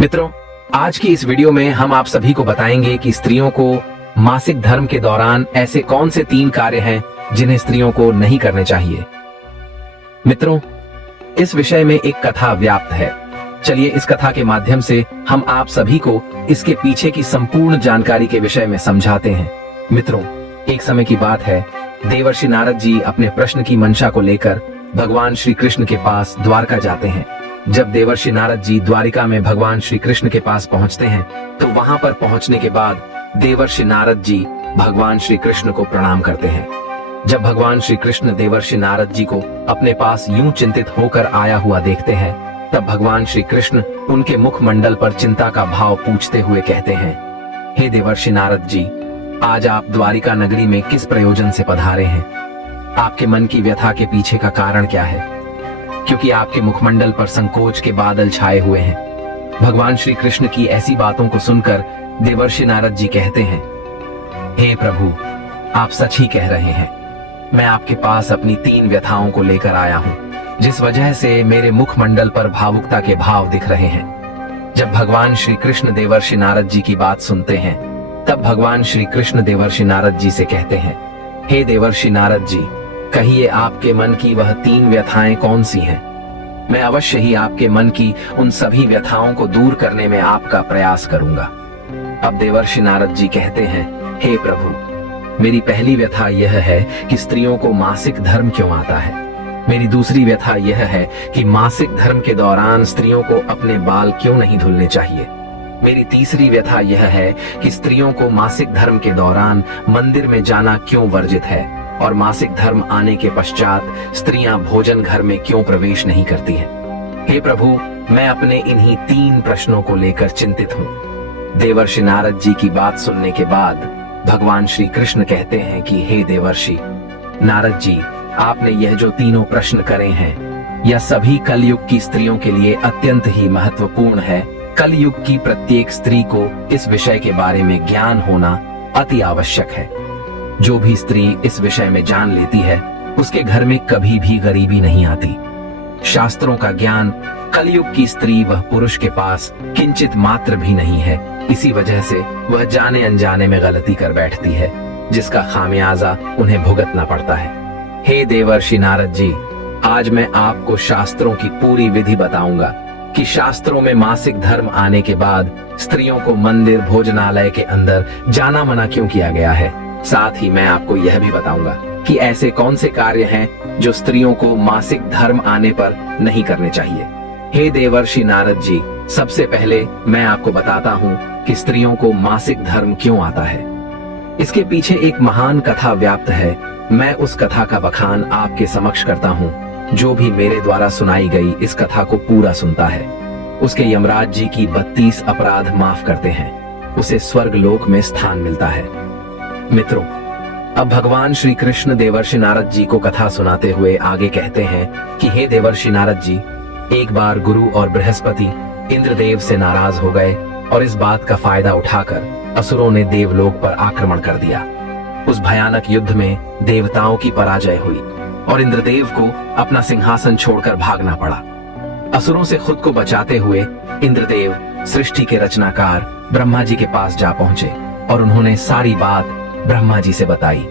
मित्रों, आज की इस वीडियो में हम आप सभी को बताएंगे कि स्त्रियों को मासिक धर्म के दौरान ऐसे कौन से 3 कार्य हैं जिन्हें स्त्रियों को नहीं करने चाहिए। मित्रों, इस विषय में एक कथा व्याप्त है। चलिए इस कथा के माध्यम से हम आप सभी को इसके पीछे की संपूर्ण जानकारी के विषय में समझाते हैं। मित्रों, एक समय की बात है, देवर्षि नारद जी अपने प्रश्न की मंशा को लेकर भगवान श्री कृष्ण के पास द्वारका जाते हैं। जब देवर्षि नारद जी द्वारिका में भगवान श्री कृष्ण के पास पहुंचते हैं तो वहां पर पहुंचने के बाद देवर्षि नारद जी भगवान श्री कृष्ण को प्रणाम करते हैं। जब भगवान श्री कृष्ण देवर्षि नारद जी को अपने पास यूं चिंतित होकर आया हुआ देखते हैं, तब भगवान श्री कृष्ण उनके मुखमंडल पर चिंता का भाव पूछते हुए कहते हैं, हे देवर्षि नारद जी, आज आप द्वारिका नगरी में किस प्रयोजन से पधारे हैं? आपके मन की व्यथा के पीछे का कारण क्या है? क्योंकि आपके मुखमंडल पर संकोच के बादल छाए हुए हैं। भगवान श्री कृष्ण की ऐसी बातों को सुनकर देवर्षि नारद जी कहते हैं, हे प्रभु, आप सच ही कह रहे हैं। मैं आपके पास अपनी 3 व्यथाओं को लेकर आया हूं, जिस वजह से मेरे मुखमंडल पर भावुकता के भाव दिख रहे हैं। जब भगवान श्री कृष्ण देवर्षि नारद जी की बात सुनते हैं, तब भगवान श्री कृष्ण देवर्षि नारद जी से कहते हैं, हे देवर्षि नारद जी, कहिए आपके मन की वह 3 व्यथाएं कौन सी हैं? मैं अवश्य ही आपके मन की उन सभी व्यथाओं को दूर करने में आपका प्रयास करूंगा। अब देवर्षि नारद जी कहते हैं, हे प्रभु, मेरी पहली व्यथा यह है कि स्त्रियों को मासिक धर्म क्यों आता है। मेरी दूसरी व्यथा यह है कि मासिक धर्म के दौरान स्त्रियों को अपने बाल क्यों नहीं धुलने चाहिए। मेरी तीसरी व्यथा यह है कि स्त्रियों को मासिक धर्म के दौरान मंदिर में जाना क्यों वर्जित है और मासिक धर्म आने के पश्चात स्त्रियां भोजन घर में क्यों प्रवेश नहीं करती हैं। हे प्रभु, मैं अपने इन्हीं 3 प्रश्नों को लेकर चिंतित हूँ। देवर्षि नारद जी की बात सुनने के बाद भगवान श्री कृष्ण कहते हैं कि हे देवर्षि नारद जी, आपने यह जो 3 प्रश्न करे हैं, यह सभी कलयुग की स्त्रियों के लिए अत्यंत ही महत्वपूर्ण है। कलयुग की प्रत्येक स्त्री को इस विषय के बारे में ज्ञान होना अति आवश्यक है। जो भी स्त्री इस विषय में जान लेती है, उसके घर में कभी भी गरीबी नहीं आती। शास्त्रों का ज्ञान कलयुग की स्त्री व पुरुष के पास किंचित मात्र भी नहीं है। इसी वजह से वह जाने अनजाने में गलती कर बैठती है, जिसका खामियाजा उन्हें भुगतना पड़ता है। हे देवर्षि नारद जी, आज मैं आपको शास्त्रों की पूरी विधि बताऊंगा कि शास्त्रों में मासिक धर्म आने के बाद स्त्रियों को मंदिर भोजनालय के अंदर जाना मना क्यों किया गया है। साथ ही मैं आपको यह भी बताऊंगा कि ऐसे कौन से कार्य हैं जो स्त्रियों को मासिक धर्म आने पर नहीं करने चाहिए। हे देवर्षि नारद जी, सबसे पहले मैं आपको बताता हूँ कि स्त्रियों को मासिक धर्म क्यों आता है। इसके पीछे एक महान कथा व्याप्त है। मैं उस कथा का बखान आपके समक्ष करता हूँ। जो भी मेरे द्वारा सुनाई गई इस कथा को पूरा सुनता है, उसके यमराज जी की 32 अपराध माफ करते हैं, उसे स्वर्ग लोक में स्थान मिलता है। मित्रों, अब भगवान श्री कृष्ण देवर्षि नारद जी को कथा सुनाते हुए आगे कहते हैं कि हे देवर्षि नारद जी, एक बार गुरु और बृहस्पति इंद्रदेव से नाराज हो गए और इस बात का फायदा उठाकर असुरों ने देवलोक पर आक्रमण कर दिया। उस भयानक युद्ध में देवताओं की पराजय हुई और इंद्रदेव को अपना सिंहासन छोड़कर भागना पड़ा। असुरों से खुद को बचाते हुए इंद्रदेव सृष्टि के रचनाकार ब्रह्मा जी के पास जा पहुंचे और उन्होंने सारी बात ब्रह्मा जी से बताई।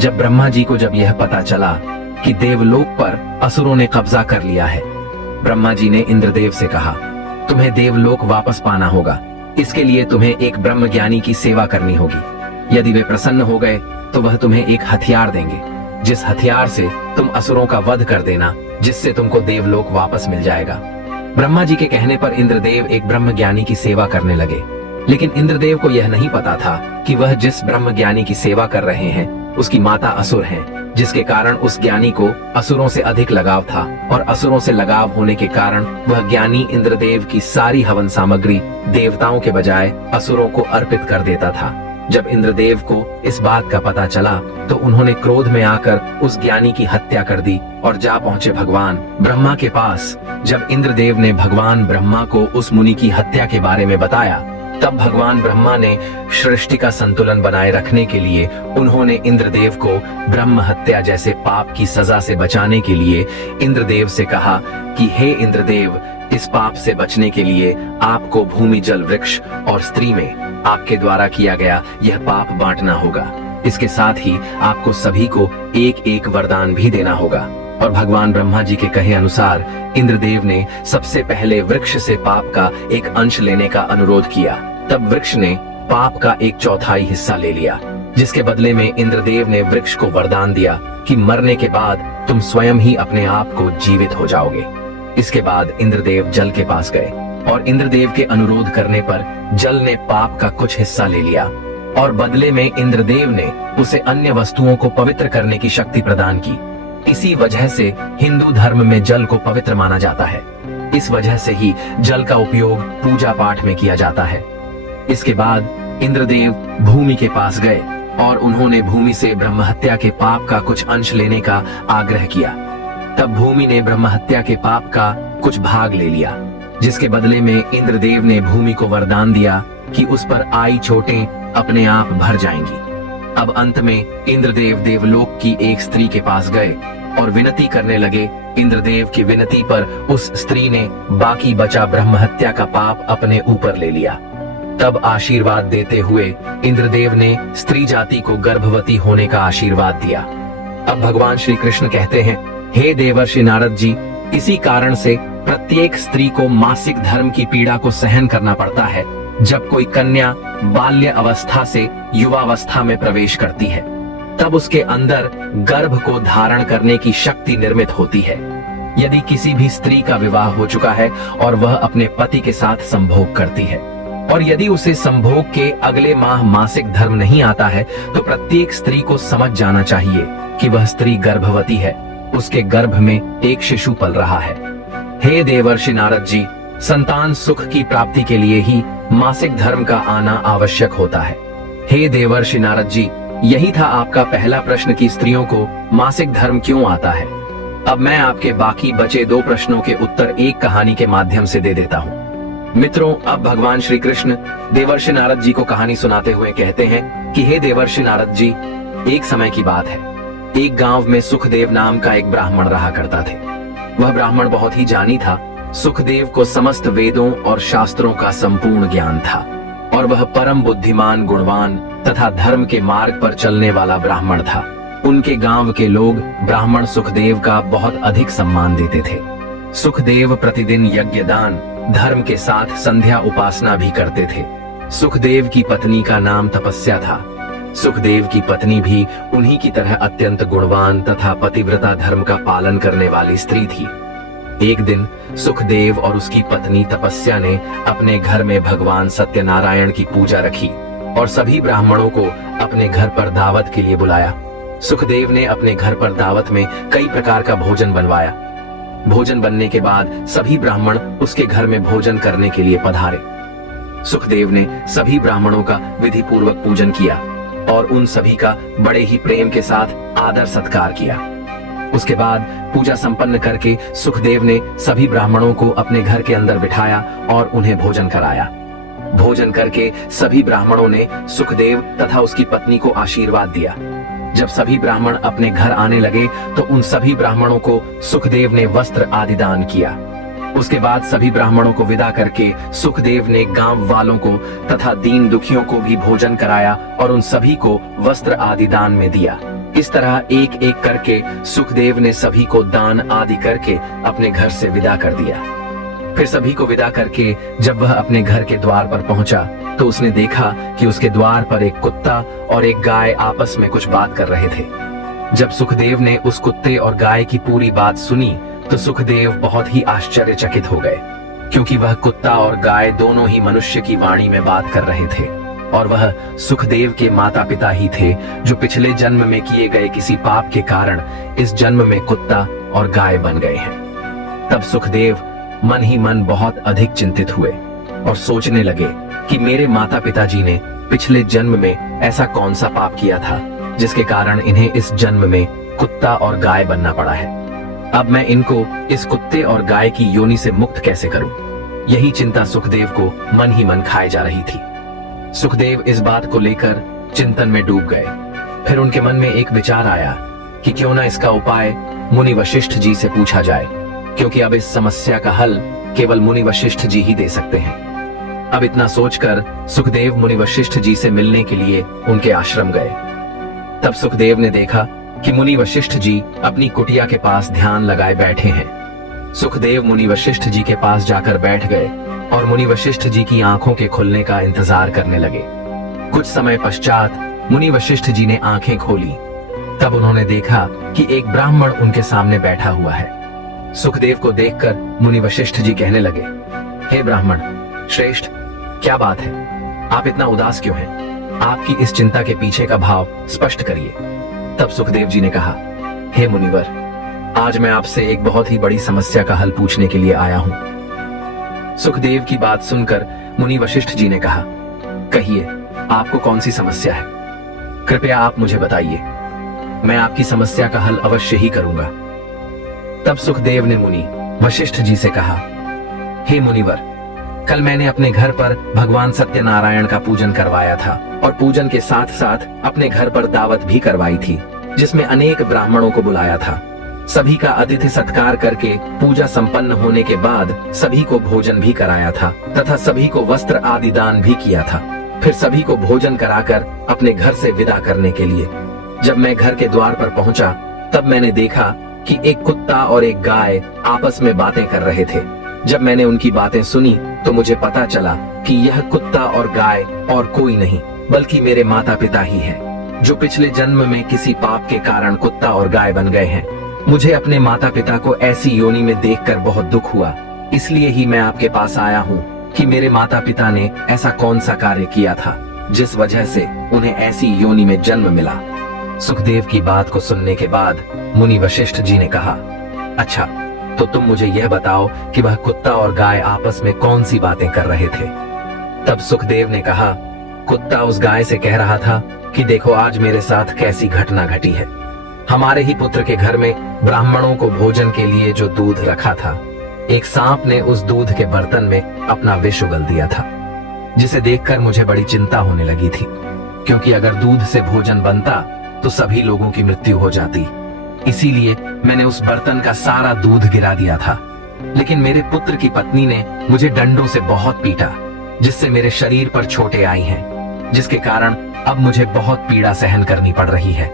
जब ब्रह्मा जी को यह पता चला कि देवलोक पर असुरों ने कब्जा कर लिया है, ब्रह्मा जी ने इंद्रदेव से कहा, तुम्हें देवलोक वापस पाना होगा। इसके लिए तुम्हें एक ब्रह्मज्ञानी की सेवा करनी होगी। यदि वे प्रसन्न हो गए तो वह तुम्हें एक हथियार देंगे, जिस हथियार से तुम असुरों का वध कर देना, जिससे तुमको देवलोक वापस मिल जाएगा। ब्रह्मा जी के कहने पर इंद्रदेव एक ब्रह्मज्ञानी की सेवा करने लगे, लेकिन इंद्रदेव को यह नहीं पता था कि वह जिस ब्रह्मज्ञानी की सेवा कर रहे हैं उसकी माता असुर हैं, जिसके कारण उस ज्ञानी को असुरों से अधिक लगाव था और असुरों से लगाव होने के कारण वह ज्ञानी इंद्रदेव की सारी हवन सामग्री देवताओं के बजाय असुरों को अर्पित कर देता था। जब इंद्रदेव को इस बात का पता चला तो उन्होंने क्रोध में आकर उस ज्ञानी की हत्या कर दी और जा पहुंचे भगवान ब्रह्मा के पास। जब इंद्रदेव ने भगवान ब्रह्मा को उस मुनि की हत्या के बारे में बताया, तब भगवान ब्रह्मा ने सृष्टि का संतुलन बनाए रखने के लिए उन्होंने इंद्रदेव को ब्रह्म हत्या जैसे पाप की सजा से बचाने के लिए इंद्रदेव से कहा कि हे इंद्रदेव, इस पाप से बचने के लिए आपको भूमि, जल, वृक्ष और स्त्री में आपके द्वारा किया गया यह पाप बांटना होगा। इसके साथ ही आपको सभी को एक एक वरदान भी देना होगा। और भगवान ब्रह्मा जी के कहे अनुसार इंद्रदेव ने सबसे पहले वृक्ष से पाप का एक अंश लेने का अनुरोध किया। तब वृक्ष ने पाप का 1/4 हिस्सा ले लिया, जिसके बदले में इंद्रदेव ने वृक्ष को वरदान दिया कि मरने के बाद तुम स्वयं ही अपने आप को जीवित हो जाओगे। इसके बाद इंद्रदेव जल के पास गए और इंद्रदेव के अनुरोध करने पर जल ने पाप का कुछ हिस्सा ले लिया और बदले में इंद्रदेव ने उसे अन्य वस्तुओं को पवित्र करने की शक्ति प्रदान की। इसी वजह से हिंदू धर्म में जल को पवित्र माना जाता है। इस वजह से ही जल का उपयोग पूजा पाठ में किया जाता है। इसके बाद इंद्रदेव भूमि के पास गए और उन्होंने भूमि से ब्रह्महत्या के पाप का कुछ अंश लेने का आग्रह किया। तब भूमि ने ब्रह्महत्या के पाप का कुछ भाग ले लिया, जिसके बदले में इंद्रदेव ने भूमि को वरदान दिया कि उस पर आई चोटें अपने आप भर जाएंगी। अब अंत में इंद्रदेव देवलोक की एक स्त्री के पास गए और विनती करने लगे। इंद्रदेव की विनती पर उस स्त्री ने बाकी बचा ब्रह्महत्या का पाप अपने ऊपर ले लिया। तब आशीर्वाद देते हुए इंद्रदेव ने स्त्री जाति को गर्भवती होने का आशीर्वाद दिया। अब भगवान श्री कृष्ण कहते हैं, हे देवर्षि नारद जी, इसी कारण से प्रत्येक स्त्री को मासिक धर्म की पीड़ा को सहन करना पड़ता है जब कोई कन्या बाल्य अवस्था से युवावस्था में प्रवेश करती है। तब उसके अंदर गर्भ को धारण करने की शक्ति निर्मित होती है। यदि किसी भी स्त्री का विवाह हो चुका है और वह अपने पति के साथ संभोग करती है और यदि उसे संभोग के अगले माह मासिक धर्म नहीं आता है, तो प्रत्येक स्त्री को समझ जाना चाहिए कि वह स्त्री गर्भवती है, उसके गर्भ में एक शिशु पल रहा है। हे देवर्षि नारद जी, संतान सुख की प्राप्ति के लिए ही मासिक धर्म का आना आवश्यक होता है। हे देवर्षि नारद जी, यही था आपका पहला प्रश्न कि स्त्रियों को मासिक धर्म क्यों आता है। अब मैं आपके बाकी बचे 2 प्रश्नों के उत्तर एक कहानी के माध्यम से दे देता हूँ। मित्रों, अब भगवान श्री कृष्ण देवर्षि नारद जी को कहानी सुनाते हुए कहते हैं कि हे देवर्षि नारद जी, एक समय की बात है। एक गांव में सुखदेव नाम का एक ब्राह्मण रहा करता थे। वह ब्राह्मण बहुत ही जानी था। सुखदेव को समस्त वेदों और शास्त्रों का संपूर्ण ज्ञान था और वह परम बुद्धिमान, गुणवान तथा धर्म के मार्ग पर चलने वाला ब्राह्मण था। उनके गांव के लोग ब्राह्मण सुखदेव का बहुत अधिक सम्मान देते थे। सुखदेव प्रतिदिन यज्ञ, दान, धर्म के साथ संध्या उपासना भी करते थे। सुखदेव की पत्नी का नाम तपस्या था। सुखदेव की पत्नी भी उन्हीं की तरह अत्यंत गुणवान तथा पतिव्रता धर्म का पालन करने वाली स्त्री थी। एक दिन सुखदेव और उसकी पत्नी तपस्या ने अपने घर में भगवान सत्यनारायण की पूजा रखी और सभी ब्राह्मणों को अपने घर पर दावत के लिए बुलाया। सुखदेव ने अपने घर पर दावत में कई प्रकार का भोजन बनवाया। भोजन बनने के बाद सभी ब्राह्मण उसके घर में भोजन करने के लिए पधारे। सुखदेव ने सभी ब्राह्मणों का विधि पूर्वक पूजन किया और उन सभी का बड़े ही प्रेम के साथ आदर सत्कार किया। उसके बाद पूजा संपन्न करके सुखदेव ने सभी ब्राह्मणों को अपने घर के अंदर बिठाया और उन्हें भोजन कराया। भोजन करके सभी ब्राह्मणों ने सुखदेव तथा उसकी पत्नी को आशीर्वाद दिया। जब सभी ब्राह्मण अपने घर आने लगे तो उन सभी ब्राह्मणों को सुखदेव ने वस्त्र आदि दान किया। उसके बाद सभी ब्राह्मणों को विदा करके सुखदेव ने गांव वालों को तथा दीन दुखियों को भी भोजन कराया और उन सभी को वस्त्र आदि दान में दिया। इस तरह एक एक करके सुखदेव ने सभी को दान आदि करके अपने घर से विदा कर दिया। फिर सभी को विदा करके जब वह अपने घर के द्वार पर पहुंचा तो उसने देखा कि उसके द्वार पर एक कुत्ता और एक गाय आपस में कुछ बात कर रहे थे। जब सुखदेव ने उस कुत्ते और गाय की पूरी बात सुनी तो सुखदेव बहुत ही आश्चर्यचकित हो गए, क्योंकि वह कुत्ता और गाय दोनों ही मनुष्य की वाणी में बात कर रहे थे और वह सुखदेव के माता पिता ही थे, जो पिछले जन्म में किए गए किसी पाप के कारण इस जन्म में कुत्ता और गाय बन गए हैं। तब सुखदेव मन ही मन बहुत अधिक चिंतित हुए और सोचने लगे कि मेरे माता पिताजी ने पिछले जन्म में ऐसा कौन सा पाप किया था जिसके कारण इन्हें इस जन्म में कुत्ता और गाय बनना पड़ा है। अब मैं इनको इस कुत्ते और गाय की योनि से मुक्त कैसे करूं? यही चिंता सुखदेव को मन ही मन खाए जा रही थी। सुखदेव इस बात को लेकर चिंतन में डूब गए। फिर उनके मन में एक विचार आया कि क्यों ना इसका उपाय मुनि वशिष्ठ जी से पूछा जाए, क्योंकि अब इस समस्या का हल केवल मुनि वशिष्ठ जी ही दे सकते हैं। अब इतना सोचकर सुखदेव मुनि वशिष्ठ जी से मिलने के लिए उनके आश्रम गए। तब सुखदेव ने देखा कि मुनि वशिष्ठ जी अपनी कुटिया के पास ध्यान लगाए बैठे हैं। सुखदेव मुनि वशिष्ठ जी के पास जाकर बैठ गए और मुनि वशिष्ठ जी की आंखों के खुलने का इंतजार करने लगे। कुछ समय पश्चात मुनि वशिष्ठ जी ने आंखें खोली। तब उन्होंने देखा कि एक ब्राह्मण उनके सामने बैठा हुआ है। सुखदेव को देखकर मुनि वशिष्ठ जी कहने लगे, हे ब्राह्मण श्रेष्ठ, क्या बात है? आप इतना उदास क्यों हैं? आपकी इस चिंता के पीछे का भाव स्पष्ट करिए। तब सुखदेव जी ने कहा, हे मुनिवर, आज मैं आपसे एक बहुत ही बड़ी समस्या का हल पूछने के लिए आया हूं। सुखदेव की बात सुनकर मुनि वशिष्ठ जी ने कहा, कहिए, आपको कौन सी समस्या है? कृपया आप मुझे बताइए, मैं आपकी समस्या का हल अवश्य ही करूंगा। तब सुखदेव ने मुनि वशिष्ठ जी से कहा, हे मुनिवर, कल मैंने अपने घर पर भगवान सत्यनारायण का पूजन करवाया था और पूजन के साथ साथ अपने घर पर दावत भी करवाई थी, जिसमें अनेक ब्राह्मणों को बुलाया था। सभी का अतिथि सत्कार करके पूजा संपन्न होने के बाद सभी को भोजन भी कराया था तथा सभी को वस्त्र आदि दान भी किया था। फिर सभी को भोजन कराकर अपने घर से विदा करने के लिए जब मैं घर के द्वार पर पहुंचा, तब मैंने देखा कि एक कुत्ता और एक गाय आपस में बातें कर रहे थे। जब मैंने उनकी बातें सुनी तो मुझे पता चला कि यह कुत्ता और गाय और कोई नहीं बल्कि मेरे माता पिता ही हैं, जो पिछले जन्म में किसी पाप के कारण कुत्ता और गाय बन गए हैं। मुझे अपने माता पिता को ऐसी योनि में देखकर बहुत दुख हुआ, इसलिए ही मैं आपके पास आया हूँ कि मेरे माता पिता ने ऐसा कौन सा कार्य किया था जिस वजह से उन्हें ऐसी योनि में जन्म मिला। सुखदेव की बात को सुनने के बाद मुनि वशिष्ठ जी ने कहा, अच्छा, तो तुम मुझे यह बताओ कि वह कुत्ता और गाय आपस में कौन सी बातें कर रहे थे। तब सुखदेव ने कहा, कुत्ता उस गाय से कह रहा था कि देखो आज मेरे साथ कैसी घटना घटी है। हमारे ही पुत्र के घर में ब्राह्मणों को भोजन के लिए जो दूध रखा था, एक सांप ने उस दूध के बर्तन में अपना विष उगल दिया था, जिसे देखकर मुझे बड़ी चिंता होने लगी थी, क्योंकि अगर दूध से भोजन बनता तो सभी लोगों की मृत्यु हो जाती। इसीलिए मैंने उस बर्तन का सारा दूध गिरा दिया था। लेकिन मेरे पुत्र की पत्नी ने मुझे डंडों से बहुत पीटा, जिससे मेरे शरीर पर चोटें आई हैं, जिसके कारण अब मुझे बहुत पीड़ा सहन करनी पड़ रही है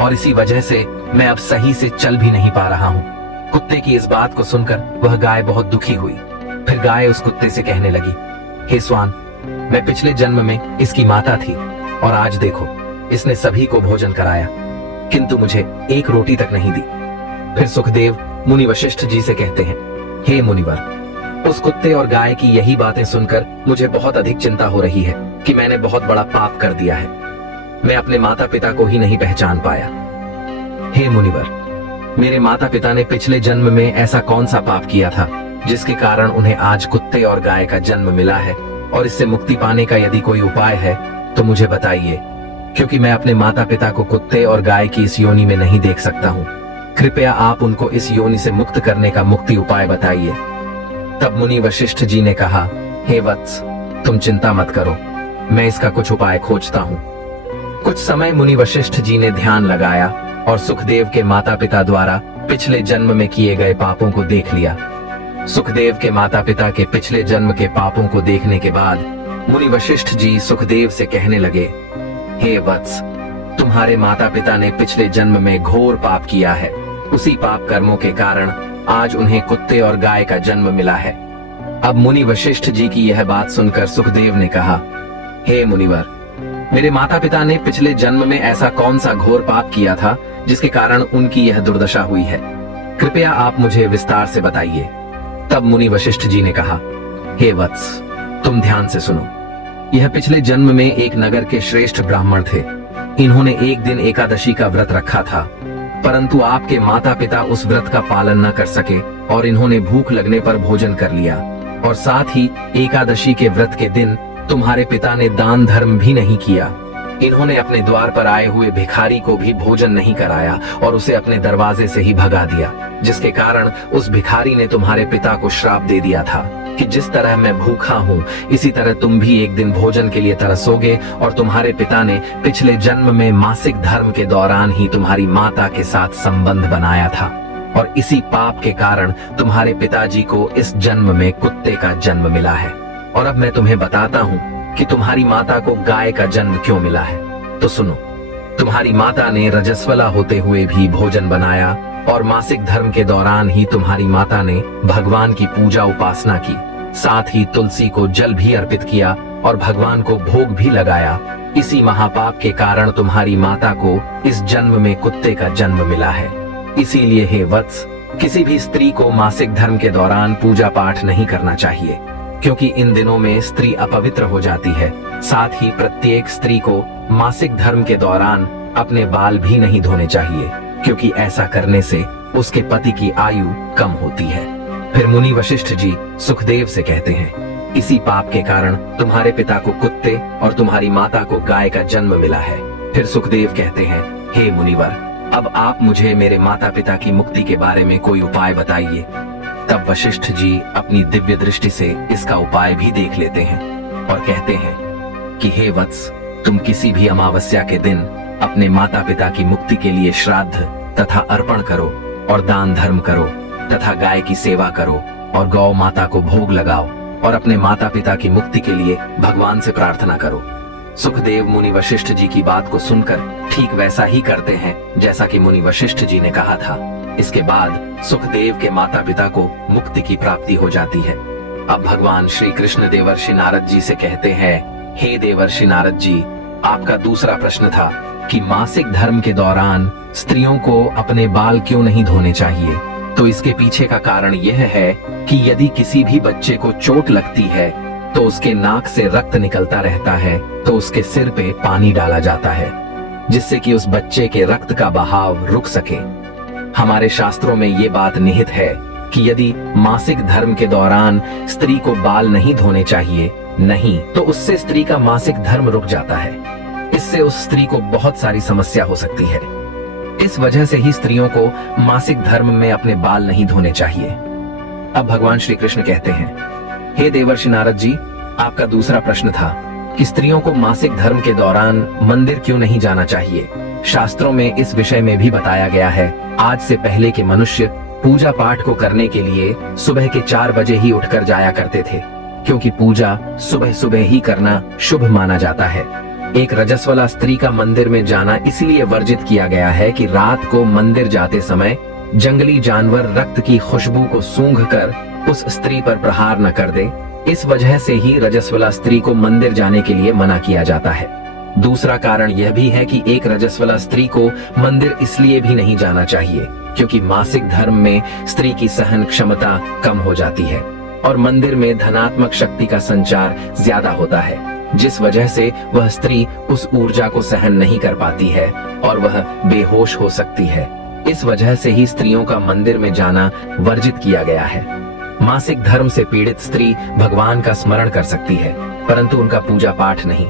और इसी वजह से मैं अब सही से चल भी नहीं पा रहा हूँ। कुत्ते की इस बात को सुनकर वह गाय बहुत दुखी हुई। फिर गाय उस कुत्ते से कहने लगी, हे स्वान, मैं पिछले जन्म में इसकी माता थी और आज देखो इसने सभी को भोजन कराया, किंतु मुझे एक रोटी तक नहीं दी। फिर सुखदेव मुनि वशिष्ठ जी से कहते हैं, हे मुनिवर, उस कुत्ते और गाय की यही बातें सुनकर मुझे बहुत अधिक चिंता हो रही है कि मैंने बहुत बड़ा पाप कर दिया है। मैं अपने माता पिता को ही नहीं पहचान पाया। हे मुनिवर, मेरे माता पिता ने पिछले जन्म में ऐसा कौन सा पाप किया था जिसके कारण उन्हें आज कुत्ते और गाय का जन्म मिला है, और इससे मुक्ति पाने का यदि कोई उपाय है तो मुझे बताइए, क्योंकि मैं अपने माता पिता को कुत्ते और गाय की इस योनि में नहीं देख सकता हूँ। कृपया आप उनको इस योनि से मुक्त करने का मुक्ति उपाय बताइए। तब मुनि वशिष्ठ जी ने कहा, हे वत्स, तुम चिंता मत करो, मैं इसका कुछ उपाय खोजता हूँ। कुछ समय मुनि वशिष्ठ जी ने ध्यान लगाया और सुखदेव के माता पिता द्वारा पिछले जन्म में किए गए पापों को देख लिया। सुखदेव के माता पिता के पिछले जन्म के पापों को देखने के बाद मुनि वशिष्ठ जी सुखदेव से कहने लगे, हे वत्स, तुम्हारे माता पिता ने पिछले जन्म में घोर पाप किया है। उसी पाप कर्मों के कारण आज उन्हें कुत्ते और गाय का जन्म मिला है। अब मुनि वशिष्ठ जी की यह बात सुनकर सुखदेव ने कहा, हे मुनिवर, मेरे माता पिता ने पिछले जन्म में ऐसा कौन सा घोर पाप किया था जिसके कारण उनकी यह दुर्दशा हुई है? कृपया आप मुझे विस्तार से बताइए। तब मुनि वशिष्ठ जी ने कहा, हे वत्स, तुम ध्यान से सुनो। यह पिछले जन्म में एक नगर के श्रेष्ठ ब्राह्मण थे। इन्होंने एक दिन एकादशी का व्रत रखा था, परंतु आपके माता पिता उस व्रत का पालन न कर सके और इन्होंने भूख लगने पर भोजन कर लिया, और साथ ही एकादशी के व्रत के दिन तुम्हारे पिता ने दान धर्म भी नहीं किया। इन्होंने अपने द्वार पर आए हुए भिखारी को भी भोजन नहीं कराया और उसे अपने दरवाजे से ही भगा दिया, जिसके कारण उस भिखारी ने तुम्हारे पिता को श्राप दे दिया था कि जिस तरह मैं भूखा हूँ, इसी तरह तुम भी एक दिन भोजन के लिए तरसोगे, और तुम्हारे पिता ने पिछले जन्म में मासिक धर्म के दौरान ही तुम्हारी माता के साथ संबंध बनाया था। और इसी पाप के कारण तुम्हारे पिताजी को इस जन्म में कुत्ते का जन्म मिला है। और अब मैं तुम्हें बताता हूँ कि तुम्हारी माता को गाय का जन्म क्यों मिला है। तो सुनो, तुम्हारी माता ने रजस्वला होते हुए भी भोजन बनाया और मासिक धर्म के दौरान ही तुम्हारी माता ने भगवान की पूजा उपासना की, साथ ही तुलसी को जल भी अर्पित किया और भगवान को भोग भी लगाया। इसी महापाप के कारण तुम्हारी माता को इस जन्म में कुत्ते का जन्म मिला है। इसीलिए हे वत्स, किसी भी स्त्री को मासिक धर्म के दौरान पूजा पाठ नहीं करना चाहिए, क्योंकि इन दिनों में स्त्री अपवित्र हो जाती है। साथ ही प्रत्येक स्त्री को मासिक धर्म के दौरान अपने बाल भी नहीं धोने चाहिए, क्योंकि ऐसा करने से उसके पति की आयु कम होती है। फिर मुनि वशिष्ठ जी सुखदेव से कहते हैं, इसी पाप के कारण तुम्हारे पिता को कुत्ते और तुम्हारी माता को गाय का जन्म मिला है। फिर सुखदेव कहते हैं, हे मुनिवर, अब आप मुझे मेरे माता पिता की मुक्ति के बारे में कोई उपाय बताइए। तब वशिष्ठ जी अपनी दिव्य दृष्टि से इसका उपाय भी देख लेते हैं और कहते हैं कि हे वत्स, तुम किसी भी अमावस्या के दिन अपने माता पिता की मुक्ति के लिए श्राद्ध तथा अर्पण करो और दान धर्म करो तथा गाय की सेवा करो और गौ माता को भोग लगाओ और अपने माता पिता की मुक्ति के लिए भगवान से प्रार्थना करो। सुखदेव मुनि वशिष्ठ जी की बात को सुनकर ठीक वैसा ही करते हैं जैसा कि मुनि वशिष्ठ जी ने कहा था। इसके बाद सुखदेव के माता पिता को मुक्ति की प्राप्ति हो जाती है। अब भगवान श्री कृष्ण देवर्षि नारद जी से कहते हैं, हे देवर्षि नारद जी, आपका दूसरा प्रश्न था कि मासिक धर्म के दौरान स्त्रियों को अपने बाल क्यों नहीं धोने चाहिए। तो इसके पीछे का कारण यह है कि यदि किसी भी बच्चे को चोट लगती है तो उसके नाक से रक्त निकलता रहता है, तो उसके सिर पे पानी डाला जाता है जिससे कि उस बच्चे के रक्त का बहाव रुक सके। हमारे शास्त्रों में ये बात निहित है कि यदि मासिक धर्म के दौरान स्त्री को बाल नहीं धोने चाहिए, नहीं तो उससे स्त्री का मासिक धर्म रुक जाता है। इससे उस स्त्री को बहुत सारी समस्या हो सकती है। इस वजह से ही स्त्रियों को मासिक धर्म में अपने बाल नहीं धोने चाहिए। अब भगवान श्री कृष्ण कहते हैं, हे देवर्षि नारद जी, आपका दूसरा प्रश्न था कि स्त्रियों को मासिक धर्म के दौरान मंदिर क्यों नहीं जाना चाहिए। शास्त्रों में इस विषय में भी बताया गया है, आज से पहले के मनुष्य पूजा पाठ को करने के लिए सुबह के 4 बजे ही उठकर जाया करते थे, क्योंकि पूजा सुबह सुबह ही करना शुभ माना जाता है। एक रजस्वला स्त्री का मंदिर में जाना इसलिए वर्जित किया गया है कि रात को मंदिर जाते समय जंगली जानवर रक्त की खुशबू को सूंघकर उस स्त्री पर प्रहार न कर दे। इस वजह से ही रजस्वला स्त्री को मंदिर जाने के लिए मना किया जाता है। दूसरा कारण यह भी है कि एक रजस्वला स्त्री को मंदिर इसलिए भी नहीं जाना चाहिए क्योंकि मासिक धर्म में स्त्री की सहन क्षमता कम हो जाती है और मंदिर में धनात्मक शक्ति का संचार ज्यादा होता है, जिस वजह से वह स्त्री उस ऊर्जा को सहन नहीं कर पाती है और वह बेहोश हो सकती है। इस वजह से ही स्त्रियों का मंदिर में जाना वर्जित किया गया है। मासिक धर्म से पीड़ित स्त्री भगवान का स्मरण कर सकती है, परंतु उनका पूजा पाठ नहीं।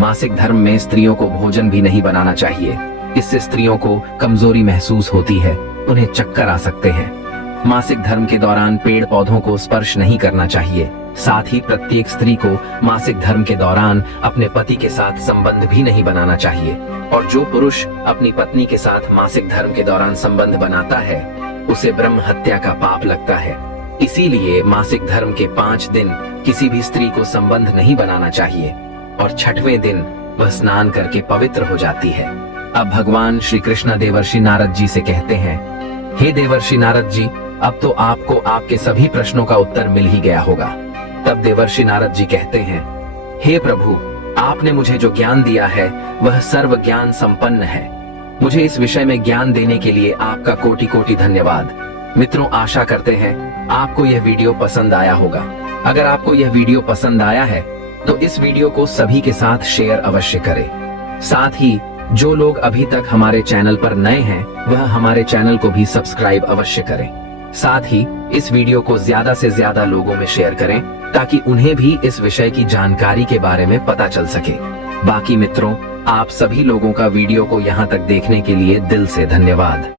मासिक धर्म में स्त्रियों को भोजन भी नहीं बनाना चाहिए, इससे स्त्रियों को कमजोरी महसूस होती है, उन्हें चक्कर आ सकते हैं। मासिक धर्म के दौरान पेड़ पौधों को स्पर्श नहीं करना चाहिए। साथ ही प्रत्येक स्त्री को मासिक धर्म के दौरान अपने पति के साथ संबंध भी नहीं बनाना चाहिए और जो पुरुष अपनी पत्नी के साथ मासिक धर्म के दौरान संबंध बनाता है उसे ब्रह्म हत्या का पाप लगता है। इसीलिए मासिक धर्म के 5 दिन किसी भी स्त्री को संबंध नहीं बनाना चाहिए और 6वें दिन वह स्नान करके पवित्र हो जाती है। अब भगवान श्री कृष्ण देवर्षि नारद जी से कहते हैं, हे देवर्षि नारद जी, अब तो आपको आपके सभी प्रश्नों का उत्तर मिल ही गया होगा। तब देवर्षि नारद जी कहते हैं, हे प्रभु, आपने मुझे जो ज्ञान दिया है वह सर्व ज्ञान संपन्न है। मुझे इस विषय में ज्ञान देने के लिए आपका कोटि कोटि धन्यवाद। मित्रों, आशा करते हैं आपको यह वीडियो पसंद आया होगा। अगर आपको यह वीडियो पसंद आया है तो इस वीडियो को सभी के साथ शेयर अवश्य करें। साथ ही जो लोग अभी तक हमारे चैनल पर नए हैं वह हमारे चैनल को भी सब्सक्राइब अवश्य करें। साथ ही इस वीडियो को ज्यादा से ज्यादा लोगों में शेयर करें ताकि उन्हें भी इस विषय की जानकारी के बारे में पता चल सके। बाकी मित्रों, आप सभी लोगों का वीडियो को यहाँ तक देखने के लिए दिल से धन्यवाद।